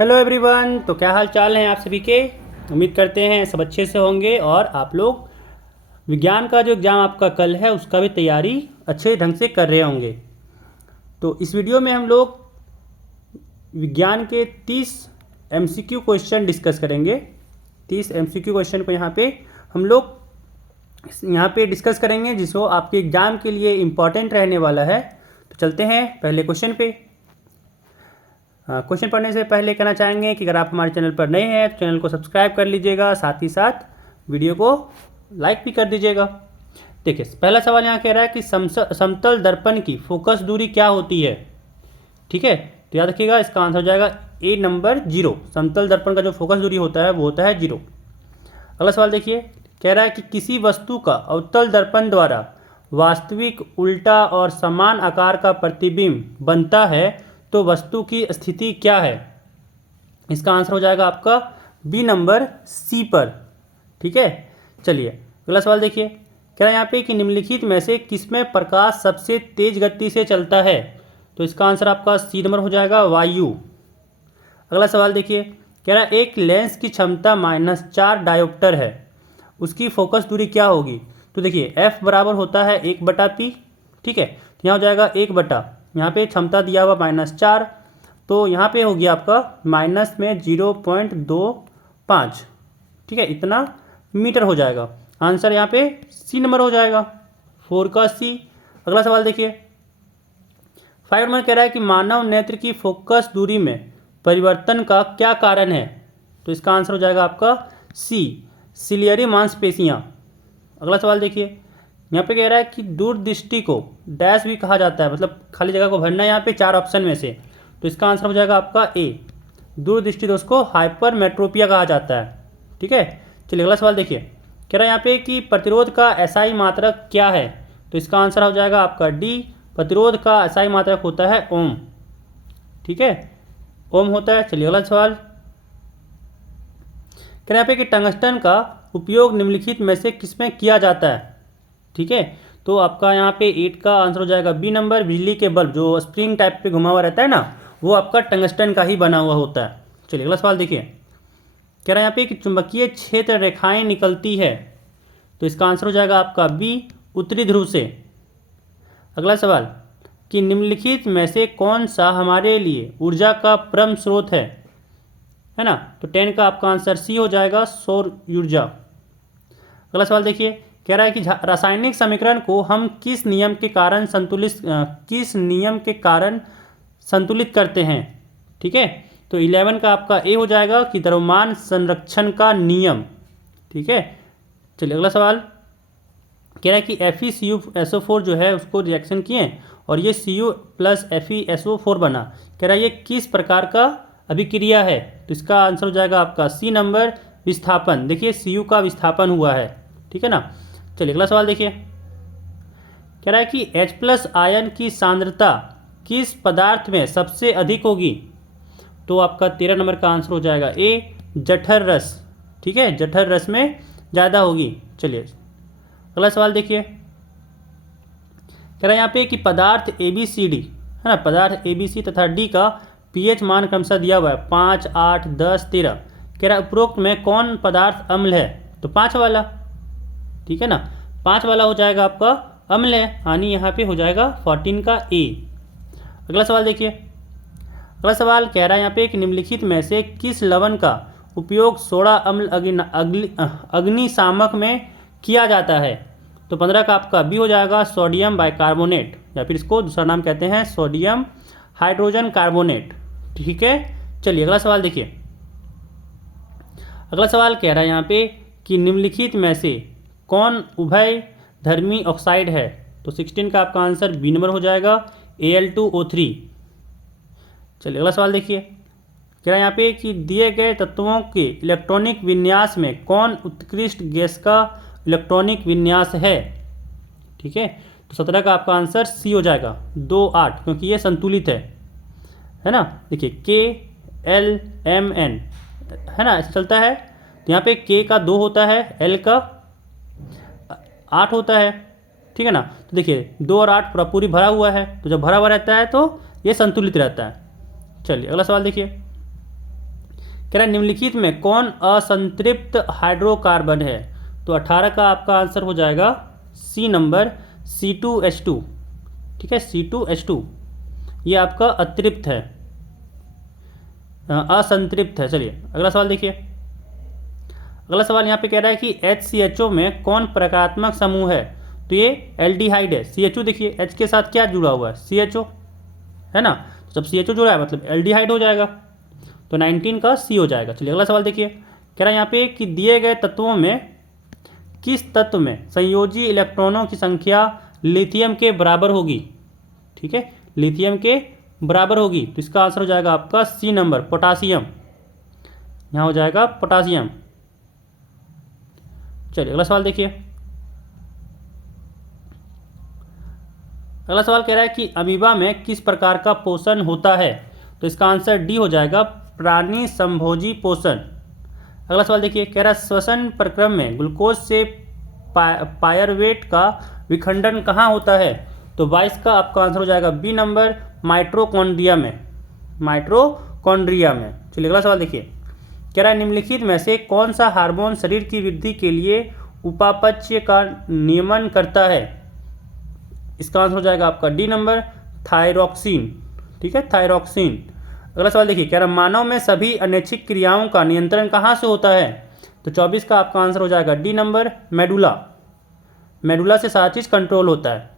Hello everyone. तो क्या हाल चाल हैं आप सभी के। उम्मीद करते हैं सब अच्छे से होंगे और आप लोग विज्ञान का जो एग्ज़ाम आपका कल है उसका भी तैयारी अच्छे ढंग से कर रहे होंगे। तो इस वीडियो में हम लोग विज्ञान के 30 एमसीक्यू क्वेश्चन डिस्कस करेंगे। 30 एमसीक्यू क्वेश्चन को यहाँ पे हम लोग डिस्कस करेंगे जिसको आपके एग्ज़ाम के लिए इम्पॉर्टेंट रहने वाला है। तो चलते हैं पहले क्वेश्चन पे। क्वेश्चन पढ़ने से पहले कहना चाहेंगे कि अगर आप हमारे चैनल पर नए हैं तो चैनल को सब्सक्राइब कर लीजिएगा, साथ ही साथ वीडियो को लाइक भी कर दीजिएगा। देखिए पहला सवाल यहाँ कह रहा है कि समतल दर्पण की फोकस दूरी क्या होती है। ठीक है, तो याद रखिएगा इसका आंसर हो जाएगा ए नंबर 0। समतल दर्पण का जो फोकस दूरी होता है वो होता है 0। अगला सवाल देखिए, कह रहा है कि किसी वस्तु का अवतल दर्पण द्वारा वास्तविक, उल्टा और समान आकार का प्रतिबिंब बनता है तो वस्तु की स्थिति क्या है। इसका आंसर हो जाएगा आपका बी नंबर सी पर। ठीक है, चलिए अगला सवाल देखिए, कह रहा है यहाँ पे कि निम्नलिखित में से किसमें प्रकाश सबसे तेज गति से चलता है। तो इसका आंसर आपका सी नंबर हो जाएगा वायु। अगला सवाल देखिए, कह रहा है एक लेंस की क्षमता -4 डायोप्टर है, उसकी फोकस दूरी क्या होगी। तो देखिए एफ बराबर होता है 1/p। ठीक है, तो यहाँ हो जाएगा 1/, यहाँ पे क्षमता दिया हुआ -4, तो यहाँ पे हो गया आपका माइनस में 0.25। ठीक है, इतना मीटर हो जाएगा। आंसर यहाँ पे सी नंबर हो जाएगा, 4 का सी। अगला सवाल देखिए, 5 नंबर कह रहा है कि मानव नेत्र की फोकस दूरी में परिवर्तन का क्या कारण है। तो इसका आंसर हो जाएगा आपका सी, सिलियरी मांसपेशियाँ। अगला सवाल देखिए, यहाँ पे कह रहा है कि दूरदृष्टि को डैश भी कहा जाता है, मतलब खाली जगह को भरना है यहाँ पे 4 ऑप्शन में से। तो इसका आंसर हो जाएगा आपका ए, दूरदृष्टि दोष को हाइपरमेट्रोपिया कहा जाता है। ठीक है, चलिए अगला सवाल देखिए, कह रहा है यहाँ पे कि प्रतिरोध का एसआई मात्रक क्या है। तो इसका आंसर हो जाएगा आपका डी, प्रतिरोध का एसआई मात्रक होता है ओम। ठीक है, ओम होता है। चलिए अगला सवाल, कह रहा है यहाँ पे कि टंगस्टन का उपयोग निम्नलिखित में से किसमें किया जाता है। ठीक है, तो आपका यहाँ पे 8 का आंसर हो जाएगा बी नंबर, बिजली के बल्ब जो स्प्रिंग टाइप पे घुमा हुआ रहता है ना, वो आपका टंगस्टन का ही बना हुआ होता है। चलिए अगला सवाल देखिए, कह रहा है यहाँ पे कि चुंबकीय क्षेत्र रेखाएं निकलती है। तो इसका आंसर हो जाएगा आपका बी, उत्तरी ध्रुव से। अगला सवाल, कि निम्नलिखित में से कौन सा हमारे लिए ऊर्जा का परम स्रोत है ना। तो 10 का आपका आंसर सी हो जाएगा, सौर ऊर्जा। अगला सवाल देखिए, कह रहा है कि रासायनिक समीकरण को हम किस नियम के कारण संतुलित करते हैं। ठीक है, तो 11 का आपका ए हो जाएगा कि द्रव्यमान संरक्षण का नियम। ठीक है, चलिए अगला सवाल, कह रहा है कि FeCuSO4 जो है उसको रिएक्शन किए और ये Cu + FeSO4 बना। कह रहा है ये किस प्रकार का अभिक्रिया है। तो इसका आंसर हो जाएगा आपका सी नंबर, विस्थापन। देखिए Cu का विस्थापन हुआ है। ठीक है ना, चलिए अगला सवाल देखिए, कह रहा है कि H+ आयन की सांद्रता किस पदार्थ में सबसे अधिक होगी। तो आपका 13 नंबर का आंसर हो जाएगा ए, जठर रस। ठीक है, जठर रस में ज़्यादा होगी। चलिए अगला सवाल देखिए, कह रहा है यहाँ पे कि पदार्थ ABCD है ना, पदार्थ ABC तथा D का pH मान क्रमशः दिया हुआ है 5, 8, 10, 13। कह रहा है उपरोक्त में कौन पदार्थ अम्ल है। तो 5 वाला। ठीक है ना, 5 वाला हो जाएगा आपका अम्ल है, यानी यहाँ पे हो जाएगा 14 का ए। अगला सवाल देखिए, अगला सवाल कह रहा है यहाँ पे कि निम्नलिखित में से किस लवण का उपयोग सोडा अम्ल अग्निशामक में किया जाता है। तो 15 का आपका बी हो जाएगा, सोडियम बाइकार्बोनेट, या फिर इसको दूसरा नाम कहते हैं सोडियम हाइड्रोजन कार्बोनेट। ठीक है, चलिए अगला सवाल देखिए, अगला सवाल कह रहा है यहाँ पे कि निम्नलिखित में से कौन उभय धर्मी ऑक्साइड है। तो 16 का आपका आंसर बी नंबर हो जाएगा, Al2O3। चलिए अगला सवाल देखिए, कह रहा है यहाँ पे कि दिए गए तत्वों के इलेक्ट्रॉनिक विन्यास में कौन उत्कृष्ट गैस का इलेक्ट्रॉनिक विन्यास है। ठीक है, तो 17 का आपका आंसर सी हो जाएगा, 2, 8, क्योंकि ये संतुलित है ना। देखिए KLMN है ना, ऐसा चलता है। तो यहाँ पे K का 2 होता है, L का 8 होता है। ठीक है ना, तो देखिए 2 और 8 पूरा पूरी भरा हुआ है, तो जब भरा हुआ रहता है तो ये संतुलित रहता है। चलिए अगला सवाल देखिए, कह रहा है निम्नलिखित में कौन असंतृप्त हाइड्रोकार्बन है? तो 18 का आपका आंसर हो जाएगा सी नंबर, C2H2। ठीक है, C2H2 ये आपका अतृप्त है, असंतृप्त है। चलिए अगला सवाल देखिए। अगला सवाल यहाँ पे कह रहा है कि HCHO में कौन प्रकारात्मक समूह है? तो ये एल्डिहाइड है। CHO देखिए H के साथ क्या जुड़ा हुआ है? CHO है ना, तो जब CHO जुड़ा है मतलब एल्डिहाइड हो जाएगा, तो 19 का C हो जाएगा। चलिए अगला सवाल देखिए। कह रहा है यहाँ पे कि दिए गए तत्वों में किस तत्व में संयोजी इलेक्ट्रॉनों की संख्या लिथियम के बराबर होगी? ठीक है, लिथियम के बराबर होगी, तो इसका आंसर हो जाएगा आपका C नंबर, पोटासियम। यहाँ हो जाएगा पोटासियम। चलिए अगला सवाल देखिए। अगला सवाल कह रहा है कि अमीबा में किस प्रकार का पोषण होता है? तो इसका आंसर डी हो जाएगा, प्राणी संभोजी पोषण। अगला सवाल देखिए। कह रहा है श्वसन प्रक्रम में ग्लूकोज से पायरवेट का विखंडन कहाँ होता है? तो 22 का आपका आंसर हो जाएगा बी नंबर, माइटोकॉन्ड्रिया में, माइटोकॉन्ड्रिया में। चलिए अगला सवाल देखिए। कह रहा है निम्नलिखित में से कौन सा हार्मोन शरीर की वृद्धि के लिए उपापचय का नियमन करता है? इसका आंसर हो जाएगा आपका डी नंबर, थायरॉक्सिन। ठीक है, थायरॉक्सिन। अगला सवाल देखिए। कह रहा है मानव में सभी अनैच्छिक क्रियाओं का नियंत्रण कहाँ से होता है? तो 24 का आपका आंसर हो जाएगा डी नंबर, मेडुला। मेडुला से सारा चीज़ कंट्रोल होता है।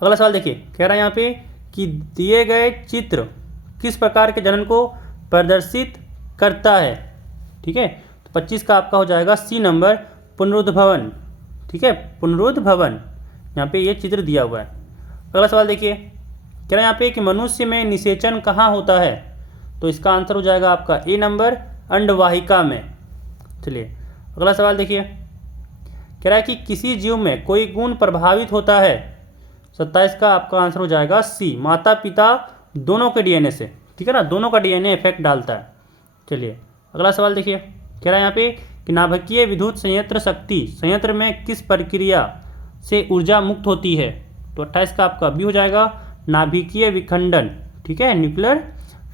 अगला सवाल देखिए। कह रहा है यहाँ पे कि दिए गए चित्र किस प्रकार के जनन को प्रदर्शित करता है? ठीक है, तो 25 का आपका हो जाएगा सी नंबर, पुनरुद्भवन। ठीक है, पुनरुद्भवन। यहाँ पे ये चित्र दिया हुआ है। अगला सवाल देखिए। कह रहा है यहाँ पे कि मनुष्य में निषेचन कहाँ होता है? तो इसका आंसर हो जाएगा आपका ए नंबर, अंडवाहिका में। चलिए अगला सवाल देखिए। कह रहा है कि किसी जीव में कोई गुण प्रभावित होता है? 27 का आपका आंसर हो जाएगा सी, माता पिता दोनों के डीएनए से। ठीक है ना, दोनों का डीएनए इफेक्ट डालता है। चलिए अगला सवाल देखिए। कह रहा है यहाँ पे कि नाभिकीय विद्युत संयंत्र शक्ति संयंत्र में किस प्रक्रिया से ऊर्जा मुक्त होती है? तो 28 का आपका बी हो जाएगा, नाभिकीय विखंडन। ठीक है, न्यूक्लियर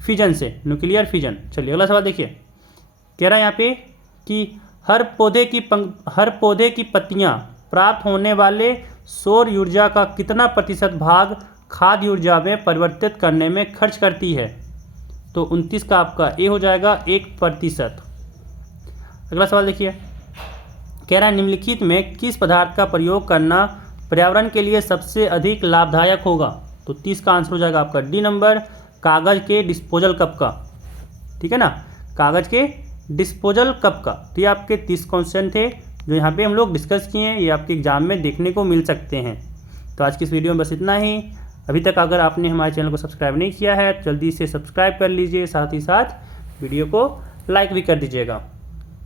फिजन से, न्यूक्लियर फिजन। चलिए अगला सवाल देखिए। कह रहा है यहाँ पे कि हर पौधे की पत्तियाँ प्राप्त होने वाले सौर ऊर्जा का कितना प्रतिशत भाग खाद्य ऊर्जा में परिवर्तित करने में खर्च करती है? तो 29 का आपका ए हो जाएगा, 1%। अगला सवाल देखिए। कह रहा है निम्नलिखित में किस पदार्थ का प्रयोग करना पर्यावरण के लिए सबसे अधिक लाभदायक होगा? तो 30 का आंसर हो जाएगा आपका डी नंबर, कागज़ के डिस्पोजल कप का। ठीक है ना, कागज़ के डिस्पोजल कप का। तो ये आपके 30 क्वेश्चन थे जो यहाँ पे हम लोग डिस्कस किए हैं, ये आपके एग्जाम में देखने को मिल सकते हैं। तो आज की इस वीडियो में बस इतना ही। अभी तक अगर आपने हमारे चैनल को सब्सक्राइब नहीं किया है तो जल्दी से सब्सक्राइब कर लीजिए, साथ ही साथ वीडियो को लाइक भी कर दीजिएगा।